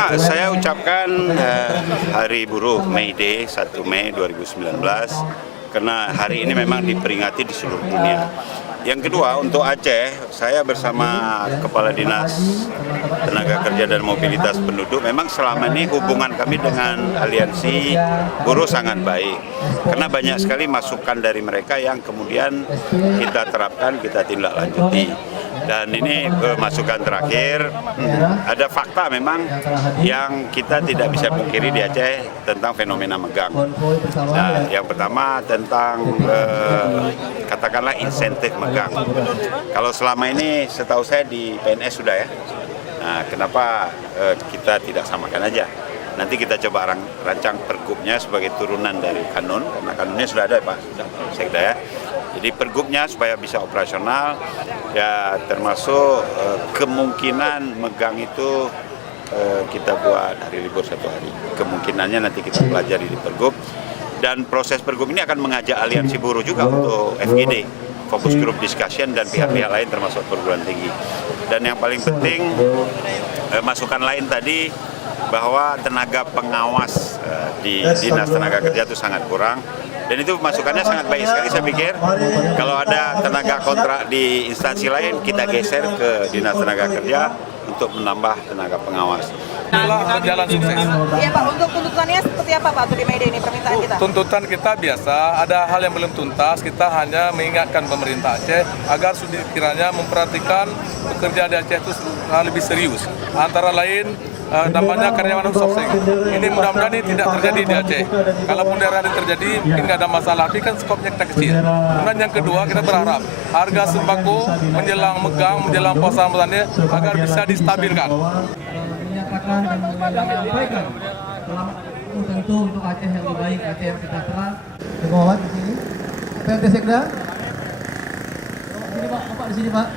Saya ucapkan Hari Buruh May Day 1 Mei 2019 karena hari ini memang diperingati di seluruh dunia. Yang kedua, untuk Aceh, saya bersama Kepala Dinas Tenaga Kerja dan Mobilitas Penduduk, memang selama ini hubungan kami dengan aliansi buruh sangat baik. Karena banyak sekali masukan dari mereka yang kemudian kita terapkan, kita tindak lanjuti. Dan ini masukan terakhir, ada fakta memang yang kita tidak bisa pungkiri di Aceh tentang fenomena megang. Nah, yang pertama tentang katakanlah insentif megang. Kalau selama ini setahu saya di PNS sudah ya. Nah, kenapa kita tidak samakan aja? Nanti kita coba rancang pergubnya sebagai turunan dari kanun, karena kanunnya sudah ada Pak Sekda ya. Jadi pergubnya supaya bisa operasional, ya termasuk kemungkinan megang itu kita buat hari libur 1 hari. Kemungkinannya nanti kita pelajari di pergub. Dan proses pergub ini akan mengajak aliansi buruh juga untuk FGD, Focus Group Discussion, dan pihak-pihak lain termasuk perguruan tinggi. Dan yang paling penting, masukan lain tadi, bahwa tenaga pengawas di Dinas Tenaga Kerja itu sangat kurang. Dan itu masukannya sangat baik sekali, saya pikir. Kalau ada tenaga kontrak di instansi lain, kita geser ke Dinas Tenaga Kerja untuk menambah tenaga pengawas. Berjalan sukses. Iya Pak, untuk tuntutannya seperti apa Pak untuk di May Day ini permintaan kita? Tuntutan kita biasa, ada hal yang belum tuntas, kita hanya mengingatkan pemerintah Aceh agar sekiranya memperhatikan pekerja di Aceh itu lebih serius. Antara lain, namanya karyawan outsourcing. Ini mudah-mudahan ini tidak terjadi di Aceh. Kalaupun daerah ini terjadi, mungkin nggak ada masalah, tapi kan skopnya kita kecil. Kemudian yang kedua, kita berharap harga sembako menjelang megang, menjelang puasa Ramadan agar bisa distabilkan. Menyatakan dan menyampaikan selamat tentu untuk Aceh yang lebih baik, Aceh yang sejahtera. Kemauan di sini. PLT Sekda. Di sini Pak, Bapak di sini Pak.